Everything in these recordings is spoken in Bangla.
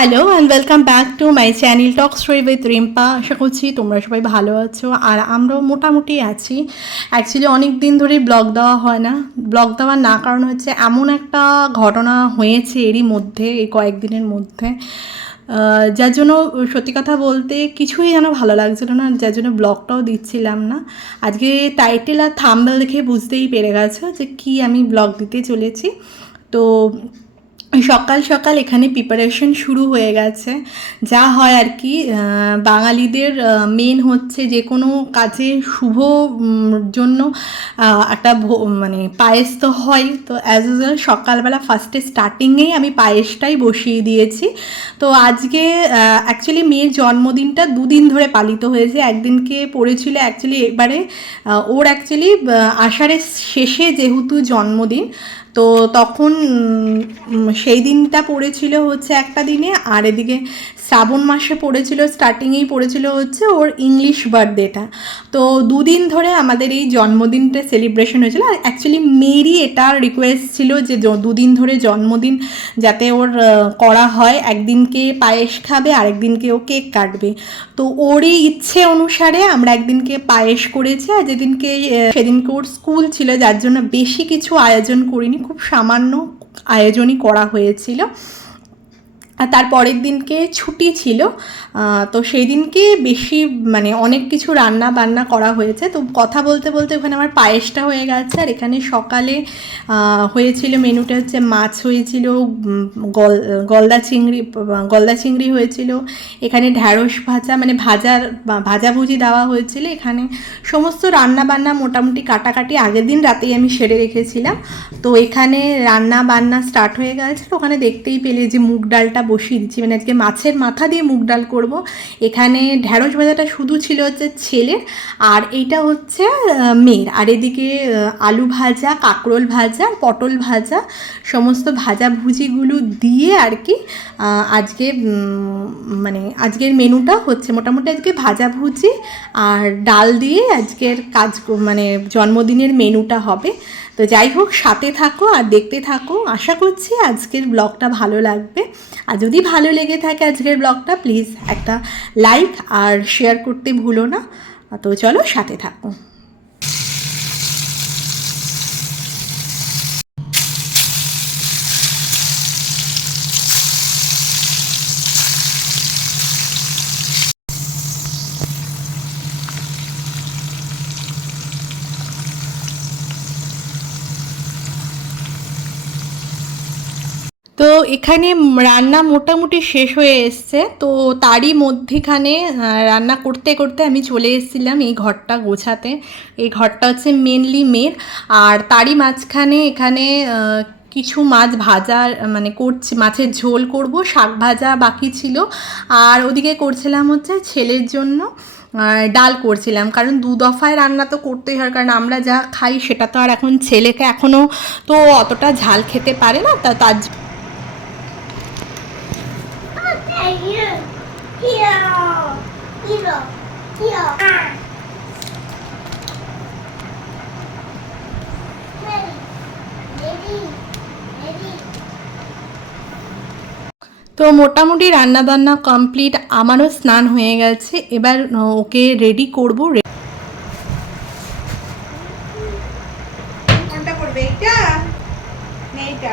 Hello and welcome back to my channel talk story with Rimpa. আশা করছি তোমরা সবাই ভালো আছো আর আমরাও মোটামুটি আছি। অ্যাকচুয়ালি অনেক দিন ধরেই ব্লগ দেওয়া হয় না। ব্লগ দেওয়ার না কারণ হচ্ছে এমন একটা ঘটনা হয়েছে এরই মধ্যে, এই কয়েকদিনের মধ্যে, যার জন্য সত্যি কথা বলতে কিছুই যেন ভালো লাগছিল না, যার জন্য ব্লগটাও দিচ্ছিলাম না। আজকে টাইটেল আর থাম্বনেল দেখে বুঝতেই পেরে গেছো যে কি আমি ব্লগ দিতে চলেছি। তো সকাল সকাল এখানে প্রিপারেশন শুরু হয়ে গেছে, যা হয় আর কি। বাঙালিদের মেন হচ্ছে যে কোনো কাজে শুভ জন্য একটা মানে পায়েস তো হয়। তো অ্যাজ ইউজুয়াল সকালবেলা ফার্স্টে স্টার্টিংয়েই আমি পায়েসটাই বসিয়ে দিয়েছি। তো আজকে অ্যাকচুয়ালি মেয়ের জন্মদিনটা দুদিন ধরে পালিত হয়েছে। একদিনকে পড়েছিল অ্যাকচুয়ালি এবারে ওর অ্যাকচুয়ালি আষাঢ়ের শেষে যেহেতু জন্মদিন, তো তখন সেই দিনটা পড়েছিল হচ্ছে একটা দিনে, আর এদিকে শ্রাবণ মাসে পড়েছিল, স্টার্টিংয়েই পড়েছিল হচ্ছে ওর ইংলিশ বার্থডেটা। তো দুদিন ধরে আমাদের এই জন্মদিনটা সেলিব্রেশন হয়েছিল। আর অ্যাকচুয়ালি মেয়েরই এটা রিকোয়েস্ট ছিল যে দুদিন ধরে জন্মদিন যাতে ওর করা হয়, একদিনকে পায়েস খাবে আর একদিনকে ও কেক কাটবে। তো ওরই ইচ্ছে অনুসারে আমরা একদিনকে পায়েস করেছি, আর যেদিনকে সেদিনকে ওর স্কুল ছিল, যার জন্য বেশি কিছু আয়োজন করিনি, খুব সামান্য আয়োজনই করা হয়েছিল। আর তার পরের দিনকে ছুটি ছিল, তো সেই দিনকে বেশি মানে অনেক কিছু রান্না বান্না করা হয়েছে। তো কথা বলতে বলতে ওখানে আমার পায়েসটা হয়ে গেছে। আর এখানে সকালে হয়েছিল মেনুটা হচ্ছে মাছ হয়েছিল, গলদা চিংড়ি হয়েছিল, এখানে ঢ্যাঁড়স ভাজা মানে ভাজাভুজি দেওয়া হয়েছিল। এখানে সমস্ত রান্না বান্না মোটামুটি কাটাকাটি আগের দিন রাতেই আমি সেরে রেখেছিলাম। তো এখানে রান্না বান্না স্টার্ট হয়ে গেছে। ওখানে দেখতেই পেলে যে মুগ ডালটা বসিয়ে দিচ্ছি, মানে আজকে মাছের মাথা দিয়ে মুগ ডাল করব। এখানে ঢ্যাঁড়স ভাজাটা শুধু ছিল হচ্ছে ছেলের, আর এইটা হচ্ছে মেয়ের। আর এদিকে আলু ভাজা, কাঁকরোল ভাজা, পটল ভাজা, সমস্ত ভাজাভুজিগুলো দিয়ে আর কি আজকে মানে আজকের মেনুটা হচ্ছে মোটামুটি আজকে ভাজাভুজি আর ডাল দিয়ে আজকের মানে জন্মদিনের মেনুটা হবে। তো যাই হোক, সাথে থাকো আর দেখতে থাকো। আশা করছি আজকের ব্লগটা ভালো লাগবে। আর যদি ভালো লেগে থাকে আজকের ব্লগটা, প্লিজ একটা লাইক আর শেয়ার করতে ভুলো না। তো চলো সাথে থাকো। তো এখানে রান্না মোটামুটি শেষ হয়ে এসছে। তো তারই মধ্যেখানে রান্না করতে করতে আমি চলে এসেছিলাম এই ঘরটা গোছাতে। এই ঘরটা হচ্ছে মেনলি মেয়ের। আর তারই মাঝখানে এখানে কিছু মাছ ভাজা মানে করছি, মাছের ঝোল করব, শাক ভাজা বাকি ছিল। আর ওদিকে করছিলাম হচ্ছে ছেলের জন্য ডাল করছিলাম, কারণ দু দফায় রান্না তো করতেই হয়, কারণ আমরা যা খাই সেটা তো আর এখন ছেলেকে এখনও তো অতটা ঝাল খেতে পারে না, তার Here, here, here, here. Ready, ready, ready. তো মোটামুটি রান্নাবান্না কমপ্লিট, আমারও স্নান হয়ে গেছে। এবার ওকে রেডি করবো। কোনটা করবে, এইটা না এইটা?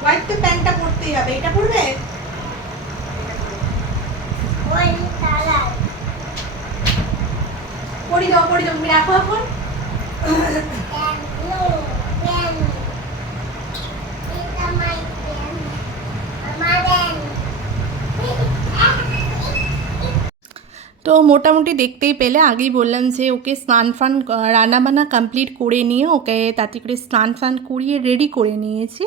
হোয়াইট তো প্যান্টটা পরতেই হবে, এটা পরবে? পরি দাও তুমি রাখো এখন। তো মোটামুটি দেখতেই পেলে, আগেই বললাম যে ওকে স্নান ফান রান্নাবান্না কমপ্লিট করে নিয়ে ওকে তাতে করে স্নান ফান করিয়ে রেডি করে নিয়েছি।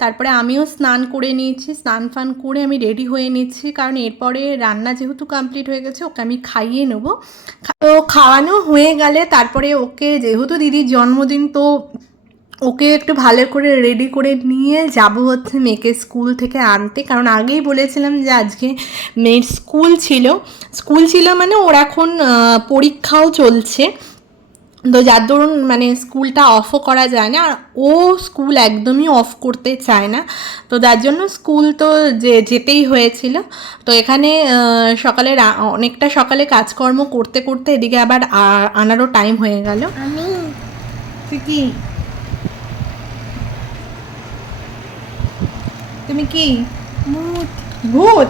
তারপরে আমিও স্নান করে নিয়েছি, স্নান ফান করে আমি রেডি হয়ে নিচ্ছি, কারণ এরপরে রান্না যেহেতু কমপ্লিট হয়ে গেছে ওকে আমি খাইয়ে নেবো। তো খাওয়ানো হয়ে গেলে তারপরে ওকে, যেহেতু দিদির জন্মদিন, তো ওকে একটু ভালো করে রেডি করে নিয়ে যাব হচ্ছে মেয়েকে স্কুল থেকে আনতে, কারণ আগেই বলেছিলাম যে আজকে মেয়ের স্কুল ছিল মানে ওর এখন পরীক্ষাও চলছে। তো যার দরুন মানে স্কুলটা অফও করা যায় না, আর ও স্কুল একদমই অফ করতে চায় না। তো যার জন্য স্কুল তো যেতেই হয়েছিল। তো এখানে সকালে অনেকটা সকালে কাজকর্ম করতে করতে এদিকে আবার আনারও টাইম হয়ে গেল। আমি তুই কি তুমি কি ভূত। ভূত?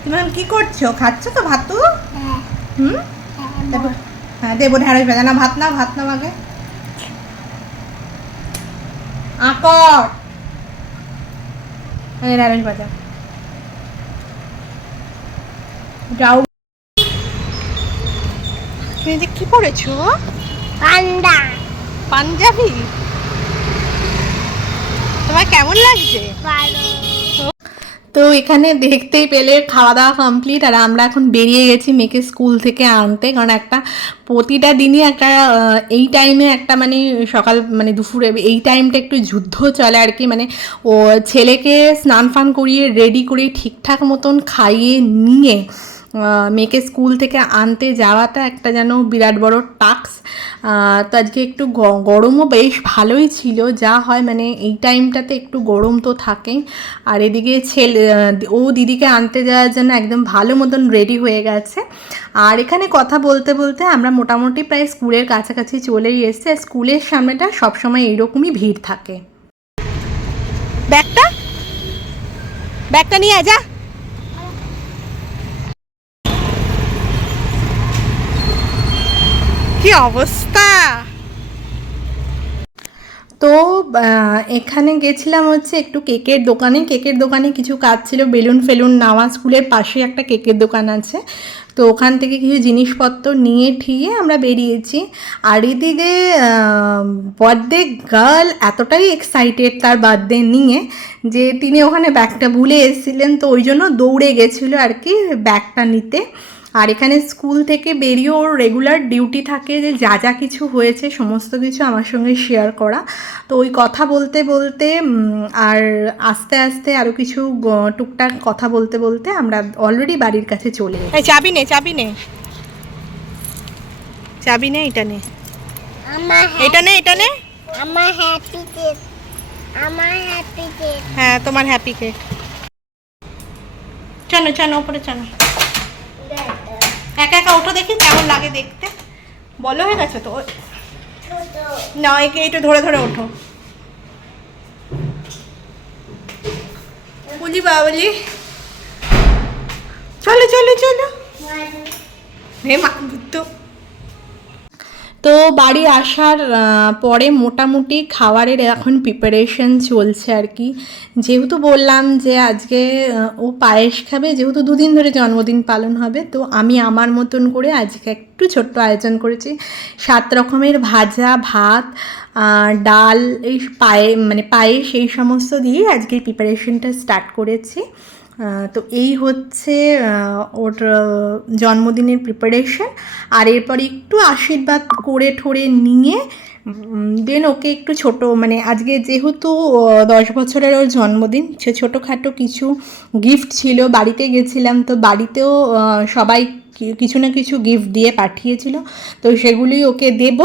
তুমি এখন কি করছো? খাচ্ছ তো ভাত? তো হ্যাঁ হুম, হ্যাঁ দেবো। হ্যাঁ দেবো, ঢ্যাঁড়স ভাজা না, ভাত নাও, ভাত নাও আগে। আকর ঢ্যাঁড়স ভাজা যাও। তুমি যে কি পড়েছো? পান্ডা। পাঞ্জাবি? তোমার কেমন লাগছে? ভালো। তো এখানে দেখতেই পেলে খাওয়া দাওয়া কমপ্লিট, আর আমরা এখন বেরিয়ে গেছি মেয়েকে স্কুল থেকে আনতে। কারণ একটা প্রতিটা দিনই একটা এই টাইমে একটা মানে সকাল মানে দুপুরে এই টাইমটা একটু যুদ্ধ চলে আর কি। মানে ও ছেলেকে স্নান ফান করিয়ে রেডি করে ঠিকঠাক মতন খাইয়ে নিয়ে মেয়েকে স্কুল থেকে আনতে যাওয়াটা একটা যেন বিরাট বড় টাস্ক। তো আজকে একটু গরমও বেশ ভালোই ছিল, যা হয় মানে এই টাইমটাতে একটু গরম তো থাকেই। আর এদিকে ও দিদিকে আনতে যাওয়ার জন্য একদম ভালো মতন রেডি হয়ে গেছে। আর এখানে কথা বলতে বলতে আমরা মোটামুটি প্রায় স্কুলের কাছাকাছি চলেই এসেছি। আর স্কুলের সামনেটা সবসময় এইরকমই ভিড় থাকে। ব্যাগটা ব্যাগটা নিয়ে যা। কি অবস্থা! তো এখানে গেছিলাম হচ্ছে একটু কেকের দোকানে কিছু কাজ ছিল, বেলুন ফেলুন নেওয়া। স্কুলের পাশে একটা কেকের দোকান আছে, তো ওখান থেকে কিছু জিনিসপত্র নিয়ে ঠিয়ে আমরা বেরিয়েছি। আর এদিকে বার্থডে গার্ল এতটাই এক্সাইটেড তার বার্থডে নিয়ে যে তিনি ওখানে ব্যাগটা ভুলে এসেছিলেন, তো ওই জন্য দৌড়ে গেছিলো আর কি ব্যাগটা নিতে। আর এখানে স্কুল থেকে বেরিয়ে ওর রেগুলার ডিউটি থাকে যে যা যা কিছু হয়েছে সমস্ত কিছু আমার সঙ্গে শেয়ার করা। তো ওই কথা বলতে বলতে আর আস্তে আস্তে আরও কিছু টুকটাক কথা বলতে বলতে আমরা অলরেডি বাড়ির কাছে চলে এসেছি। চাবি নে চাবি নে চাবি নে, এটা নে, এটা নে, এটা নে। আমার হ্যাপি কেক। আমার হ্যাপি কেক। হ্যাঁ তোমার হ্যাপি কেক। চলো চলো ওপরে চলো, একা একা ওঠো দেখি কেমন লাগে দেখতে। বলো হয়ে গেছে তো? না একে একটু ধরে ধরে ওঠো। বলি বাবলি চলো চলো চলো। হে মা তো তো বাড়ি আসার পরে মোটামুটি খাবারের এখন প্রিপারেশন চলছে আর কি। যেহেতু বললাম যে আজকে ও পায়েস খাবে, যেহেতু দুদিন ধরে জন্মদিন পালন হবে, তো আমি আমার মতন করে আজকে একটু ছোট্ট আয়োজন করেছি। 7 রকমের ভাজা, ভাত, ডাল, এই পায়েস এই সমস্ত দিয়ে আজকে প্রিপারেশনটা স্টার্ট করেছি। তো এই হচ্ছে ওর জন্মদিনের প্রিপারেশন। আর এরপর একটু আশীর্বাদ করে ঠোরে নিয়ে দেন ওকে একটু ছোট মানে আজকে যেহেতু 10 বছরের ওর জন্মদিন, সে ছোটোখাটো কিছু গিফট ছিল, বাড়িতে গেছিলাম তো বাড়িতেও সবাই কিছু না কিছু গিফট দিয়ে পাঠিয়েছিল, তো সেগুলি ওকে দেব।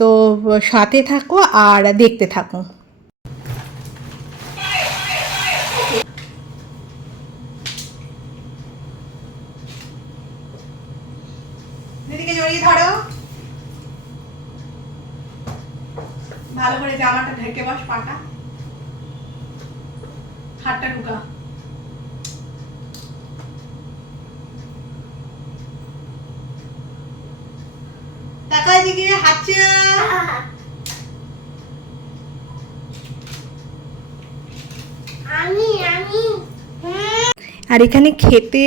তো সাথে থাকো আর দেখতে থাকো। দিদিকে জড়িয়ে ধরো, ভালো করে জামাটা ঢেকে বস, পাটা হাতটা ঢুকা। তাকাই দিকে হাঁচছে। আমি আর এখানে খেতে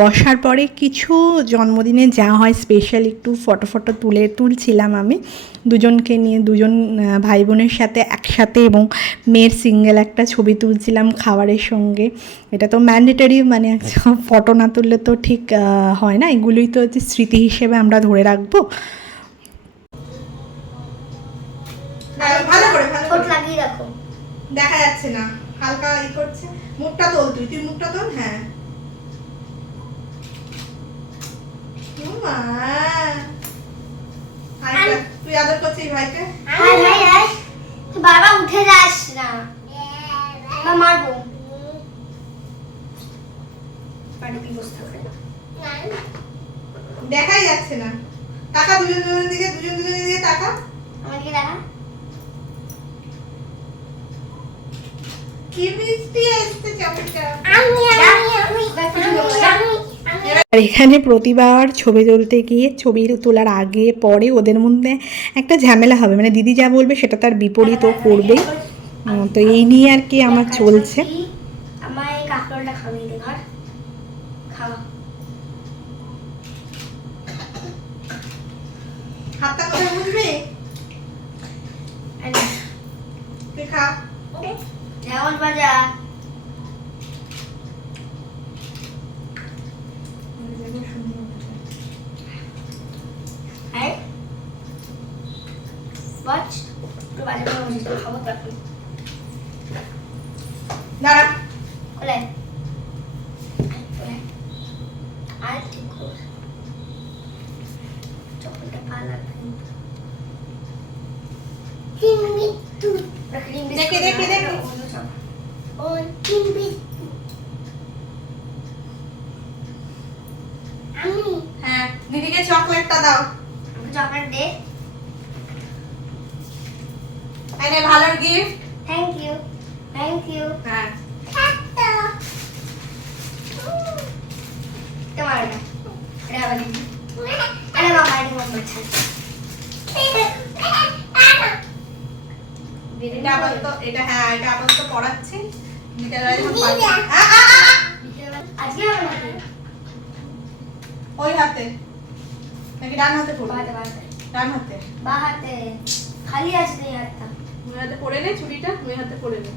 বসার পরে কিছু জন্মদিনে যা হয় স্পেশাল একটু ফটো তুলছিলাম আমি দুজনকে নিয়ে, দুজন ভাই বোনের সাথে একসাথে, এবং মেয়ের সিঙ্গেল একটা ছবি তুলছিলাম খাবারের সঙ্গে। এটা তো ম্যান্ডেটরি, মানে ফটো না তুললে তো ঠিক হয় না, এগুলোই তো হচ্ছে স্মৃতি হিসেবে আমরা ধরে রাখবো। ভালো করে লাগিয়ে রাখো, দেখা যাচ্ছে না, হালকা ই করছে। মুখটা তোল, তুই মুখটা তোল। হ্যাঁ আমি করছিস ভাইকে? হাই হাই হাই, তুই বারবার উঠে যাস না, বা মারবো। বাড়ি কি বসে থাকে? দেখাই যাচ্ছে না। টাকা দুজন দুজনের দিকে, দুজন দুজনের দিকে টাকা। আমাকে দেখা। কি মিষ্টি আসছে চকলেটটা। আর এখানে প্রতিবার ছবি তুলতে গিয়ে ছবি তোলার আগে পরে ওদের মধ্যে একটা ঝামেলা হবে, মানে দিদি যা বলবে সেটা তার বিপরীত ও করবেই। তো এই নিয়ে আর কি আমার চলছে। আমার এই কাঁকরোলটা খাবিয়ে দে, ঘর খাওয়া। হাতটা কোথায় মুছবি? তুই খা। যেমন বাজা হ্যাঁ ওয়াচ তো বাজা করে বসে খাবো তো এখন। দাঁড়া। কোলে আর ঠিক কর, চকলেটটা ভালো লাগবে। দেখি দেখি দেখি। হ্যাঁ, দিদিকে চকলেটটা দাও। চকলেট দে। এনে ভালোর gift. Thank you thank you. হ্যাঁ। তোমার এটা এটা আবার দিদি। আরে বাবা এটা মন করছে। এটা আপাতত, এটা হ্যাঁ এটা আপাতত পড়াচ্ছি। বিকেলবেলা যখন দিদা। আজকে হবে নাকি? ওই হাতে নাকি ডান হাতে পড়বে? বাহাতে বাহাতে ডান হাতে। বাহাতে খালি আছে এই হাতটা। ওই হাতে পড়ে নে ছুরিটা, ওই হাতে পড়ে নে।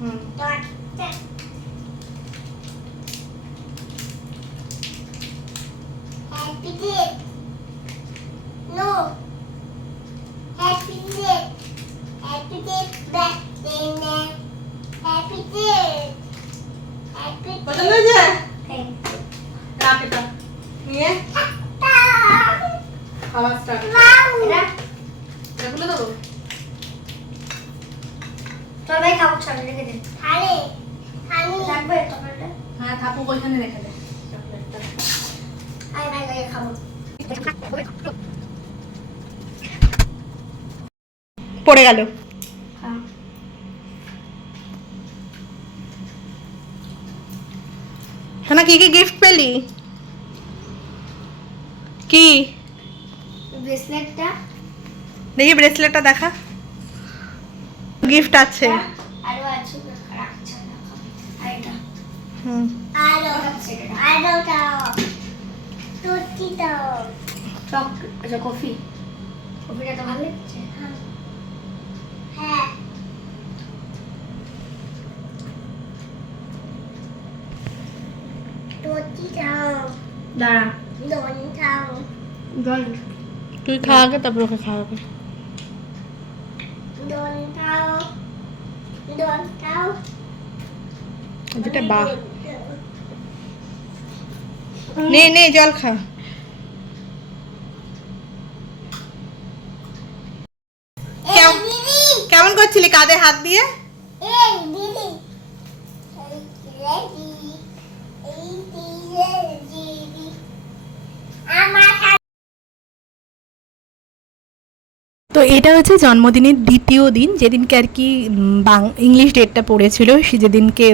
হুম। Happy day. No. Happy day. Happy day birthday man. Happy day. Happy পছন্দ day. হয়েছে? Thank you. রাখ এটা নিয়ে খাওয়া স্টার্ট। Wow. এটা এটা খুলে দেবো? চল ভাই খাবো, চল রেখে দে। Honey. Honey. লাগবে চকলেটটা? হ্যাঁ থাকুক ওইখানে রেখে দে চকলেটটা। আয় ভাই ভাই খাবো। পড়ে গেল। হ্যাঁ সোনা কি কি গিফট পেলি? কি ব্রেসলেটটা দেখি, ব্রেসলেটটা দেখা। গিফট আছে। আরো আছে রাখছে না। আর এটা হুম। আছে এটা। I don't know. Tutti do. চক আচ্ছা কফি, কফিটা তো ভালো লাগছে। হ্যাঁ। Tutti do. দাঁড়া Don't tell. জল তুই খা আগে, তারপর ওকে খাওয়াবে। Don't tell. Don't tell. যেটা বা নে নে জল খা। এই দিদি, কেমন করছিলি কাঁধে হাত দিয়ে? এই দিদি, এই রেডি, এই দিদি, আমার তো এটা হচ্ছে জন্মদিনের দ্বিতীয় দিন, যেদিনকে আর কি ইংলিশ ডেটটা পড়েছিল সে যেদিনকে,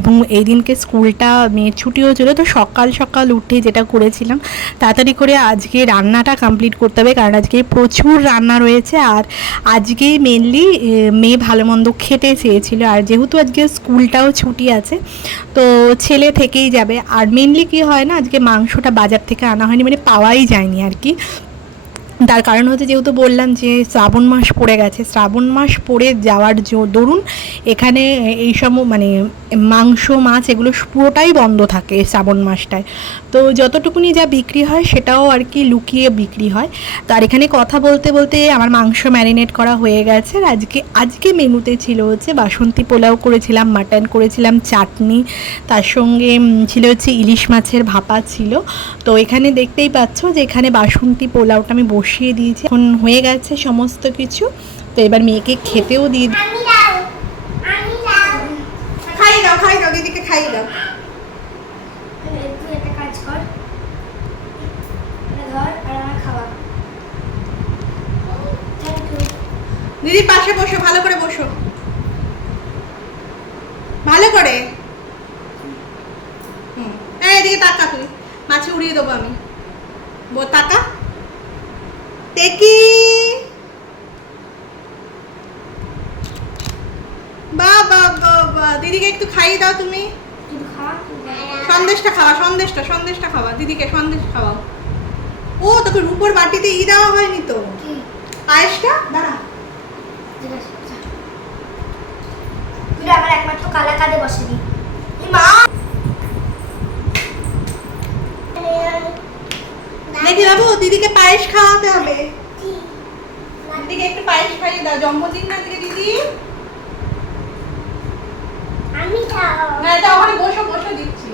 এবং এই দিনকে স্কুলটা মেয়ের ছুটি হয়েছিল। তো সকাল সকাল উঠে যেটা করেছিলাম, তাড়াতাড়ি করে আজকে রান্নাটা কমপ্লিট করতে হবে, কারণ আজকে প্রচুর রান্না রয়েছে। আর আজকে মেনলি মেয়ে ভালো মন্দ খেতে চেয়েছিল, আর যেহেতু আজকে স্কুলটাও ছুটি আছে তো ছেলে থেকেই যাবে। আর মেনলি কি হয় না, আজকে মাংসটা বাজার থেকে আনা হয়নি, মানে পাওয়াই যায়নি আর কি। তার কারণ হচ্ছে যেহেতু বললাম যে শ্রাবণ মাস পড়ে গেছে, শ্রাবণ মাস পড়ে যাওয়ার দরুন এখানে এইসব মানে মাংস মাছ এগুলো পুরোটাই বন্ধ থাকে শ্রাবণ মাসটায়। তো যতটুকুনি যা বিক্রি হয় সেটাও আর কি লুকিয়ে বিক্রি হয়। তো আর এখানে কথা বলতে বলতে আমার মাংস ম্যারিনেট করা হয়ে গেছে। আর আজকে মেনুতে ছিল হচ্ছে বাসন্তী পোলাও করেছিলাম, মাটন করেছিলাম, চাটনি, তার সঙ্গে ছিল হচ্ছে ইলিশ মাছের ভাপা ছিল। তো এখানে দেখতেই পাচ্ছ যে এখানে বাসন্তী পোলাওটা আমি বসিয়ে দিয়েছি, এখন হয়ে গেছে সমস্ত কিছু। তো এবার মেয়েকে খেতেও দিয়ে আমি দাও আমি দাও খাই দাও দিদিকে খাইয়ে দাও। তুই একটা কাজ কর, এটা ধর আর আমার খাওয়া। Thank you. দিদির পাশে বসো, ভালো করে বসো, ভালো করে। এদিকে তাকা, তুই মাছে উড়িয়ে দেবো আমি। তাকা টেকি, বাবা বাবা, দিদিকে একটু খাইয়ে দাও তুমি। তুই খা, সন্দেশটা খাওয়া, সন্দেশটা খাওয়া, দিদিকে সন্দেশ খাওয়াও। ও তোকে রূপোর বাটিতে দেওয়া হয়নি তো কি পায়েসটা, দাঁড়া। ঠিক আছে, যা। তুই আমার একমাত্র কালা কাঁধে বসেনি মা। দেখি বাবু, দিদিকে পায়েস খাওয়াতে হবে। দিদিকে একটু পায়েস খাইয়ে দাও, জন্মদিন না দিকে দিদি। আমি খাও হ্যাঁ তা ওখানে বসো বসো, দিচ্ছি,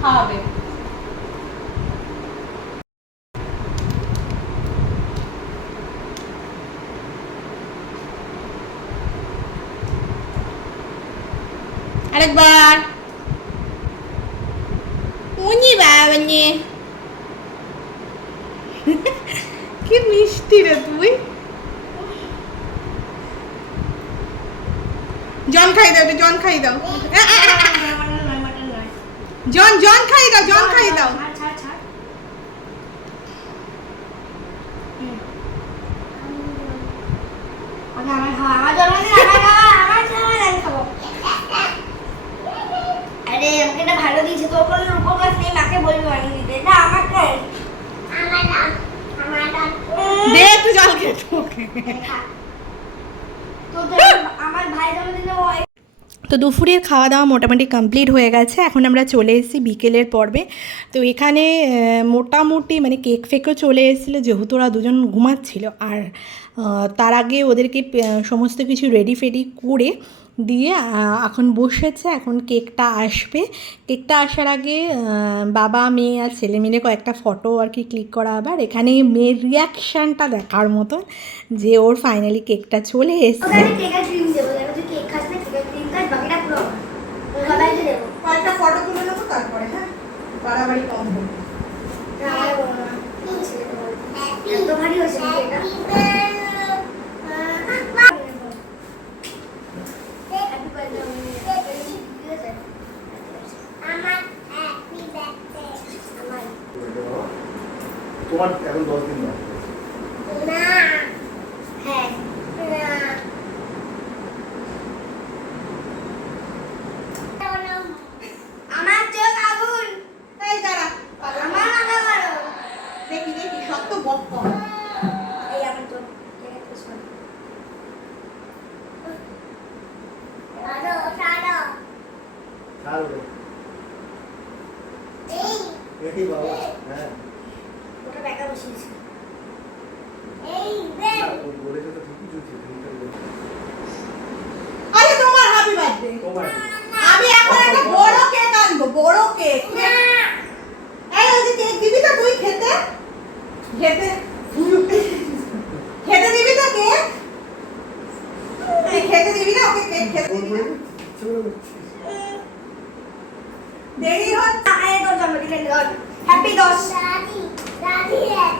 খাওয়াবে। আরেকবার। উনি বাবা নিয়ে কি মিষ্টি রে তুই। জন খাই দাও, জন খাই দাও, জন খাই দাও, জন খাই দাও। আরে আমাকে না ভালো দিয়েছে, তোর কোনো রূপক গাছ নেই, মাকে বলবি বানিয়ে দিতে। না আমাকে আমার দাও আমার দাও দে একটু জল খেয়ে তোকে। তো আমার ভাই জন্মদিনে তো দুপুরের খাওয়া দাওয়া মোটামুটি কমপ্লিট হয়ে গেছে, এখন আমরা চলে এসেছি বিকেলের পর্বে। তো এখানে মোটামুটি মানে কেক ফেকও চলে এসেছিলো, যেহেতু ওরা দুজন ঘুমাচ্ছিল। আর তার আগে ওদেরকে সমস্ত কিছু রেডি ফেডি করে দিয়ে এখন বসেছে, এখন কেকটা আসবে। কেকটা আসার আগে বাবা মেয়ে আর ছেলে মিলে কয়েকটা ফটো আর কি ক্লিক করা। আবার এখানে মেয়ের রিয়াকশানটা দেখার মতন যে ওর ফাইনালি কেকটা চলে এসেছে। কেকের ক্রিম দেবো, তুই কেক খাস না, কেকের ক্রিম খাস, বাকিটা পুরো আমার গলায় দিয়ে দেবো। কয়েকটা ফটো তুলে নেবো, তারপরে হ্যাঁ বাড়াবাড়ি কম হবে। আমার বলো না এত ভারী হয়েছে এটা। আমার তোমার এখন 10 দিন বাকি না হ্যাঁ না আমার চোখ আগুন, এই দাঁড়া, আমার মাথা গরম। দেখি দেখি সব তো বক্ক। এই আমার চোখ ঠিক আছে, শোন। আরো ছাড়ো ছাড়বে এই এই বাবা। হ্যাঁ ওটা ব্যাগা বসিয়েছি। এই রে না, ও বলেছে তো ঠিকই জুতি তুমি আরে তোমার হ্যাপি বার্থডে। তোমার আমি এখন একটা বড় কেক আনবো, বড় কেক। এই ওই যে কেক দিবি তো তুই খেতে, খেতে খেতে দিবি তো কেক, খেতে দিবি না ওকে, কেক খেতে দিবি না? দেরি হচ্ছে। আরে তোর জন্মদিনের দিন হ্যাপি 10। দাদি দাদি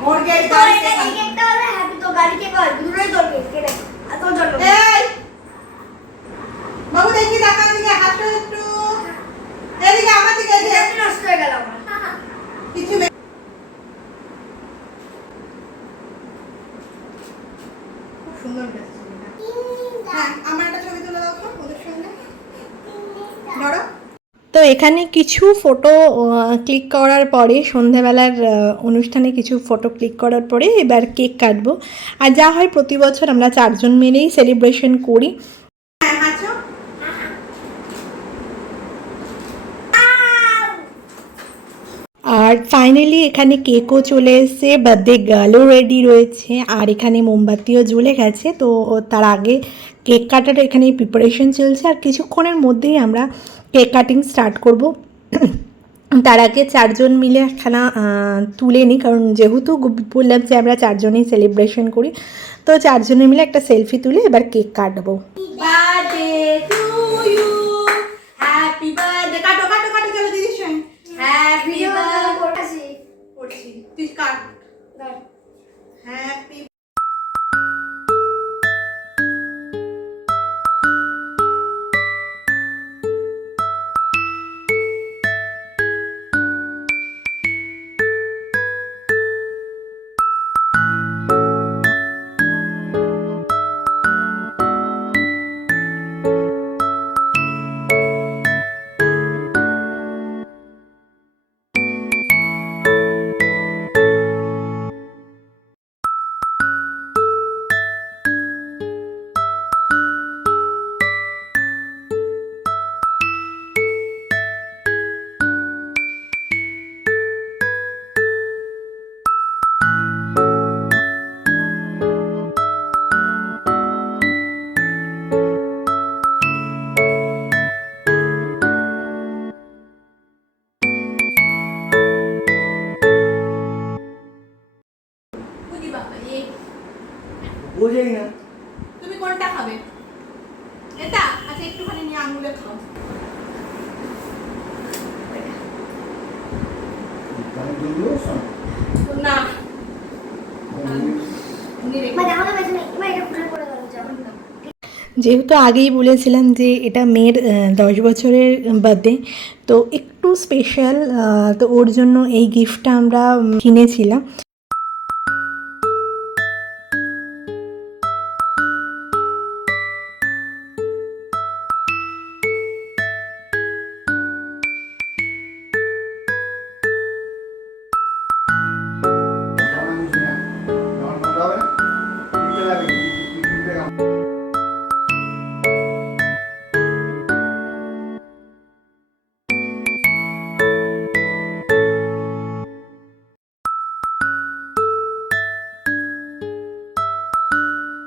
ওর কেক তোর এটা এই কেকটা হলো হ্যাপি, তো গাড়ি কেক হয় দুটোই তোর কেক কেটে আর তোর জন্মদিন। এই বাবু দেখি টাকা দিকে হাসো একটু, এদিকে আমার দিকে এসে। এটা নষ্ট হয়ে গেল আমার। কিছু খুব সুন্দর লাগছে। হ্যাঁ আমার একটা ছবি তুলে দাও তো ওদের সঙ্গে, ধরো। তো এখানে কিছু ফটো ক্লিক করার পরে সন্ধেবেলার অনুষ্ঠানে কিছু ফটো ক্লিক করার পরে এবার কেক কাটবো। আর যা হয় প্রতি বছর আমরা 4 জন মিলেই সেলিব্রেশন করি। আর ফাইনালি এখানে কেকও চলে এসেছে, বার্থডে গার্লও রেডি রয়েছে, আর এখানে মোমবাতিও জ্বলে গেছে। তো তার আগে কেক কাটার এখানে প্রিপারেশন চলছে, আর কিছুক্ষণের মধ্যেই আমরা কেক কাটিং স্টার্ট করব। তার আগে 4 জন মিলে একখানা তুলে নিই, কারণ যেহেতু বললাম যে আমরা 4 জনেই সেলিব্রেশন করি, তো 4 জনে মিলে একটা সেলফি তুলে এবার কেক কাটবো। Birthday to you, happy birthday. কাটো কাটো কাটো, চলো দিদির সঙ্গে হ্যাপি বার্থডে করছি, তুই কাট। হ্যাপি বোঝেই না। তুমি কোনটা খাবে? এটা? আচ্ছা একটুখানি নিয়ে আঙুলে খাও। আমি দুধও শোন। না যেহেতু আগেই বলেছিলাম যে এটা মেয়ের 10 বছরের বার্থডে, তো একটু স্পেশাল, তো ওর জন্য এই গিফটটা আমরা কিনেছিলাম।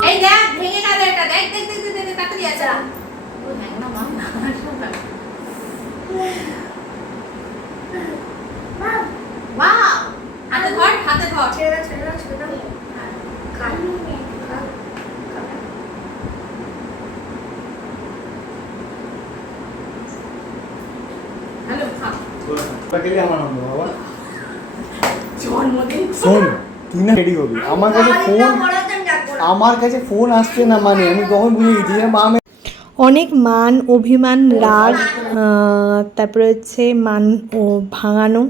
এই দেখ ভেঙে গেল এটা, দেখ দেখ দেখ দেখ দেখ তাড়াতাড়ি আসা। ও হ্যাঁ না মা না ওয়াও, হাতে ধর হাতে ধর। ছেড়ে দাও হ্যালো খা। তোরা গেলে আমার আনন্দ বাবা। জন্মদিন শোন, তুই না রেডি হবি। আমার কাছে ফোন আসছে না, মানে আমি তখন ভুলে গেছি যে মা অনেক মান অভিমান রাগ, তারপরে হচ্ছে মান ও ভাঙানো,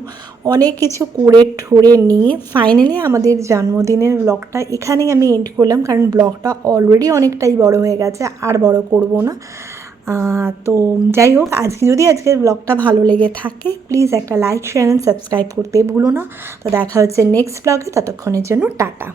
অনেক কিছু করে ঠোরে নিয়ে ফাইনালি আমাদের জন্মদিনের ব্লগটা এখানেই আমি এন্ড করলাম, কারণ ব্লগটা অলরেডি অনেকটাই বড় হয়ে গেছে, আর বড় করব না। তো যাই হোক, আজকের ব্লগটা ভালো লেগে থাকে প্লিজ একটা লাইক শেয়ার অ্যান্ড সাবস্ক্রাইব করতে ভুলো না। তো দেখা হচ্ছে নেক্সট ব্লগে, ততক্ষণের জন্য টাটা।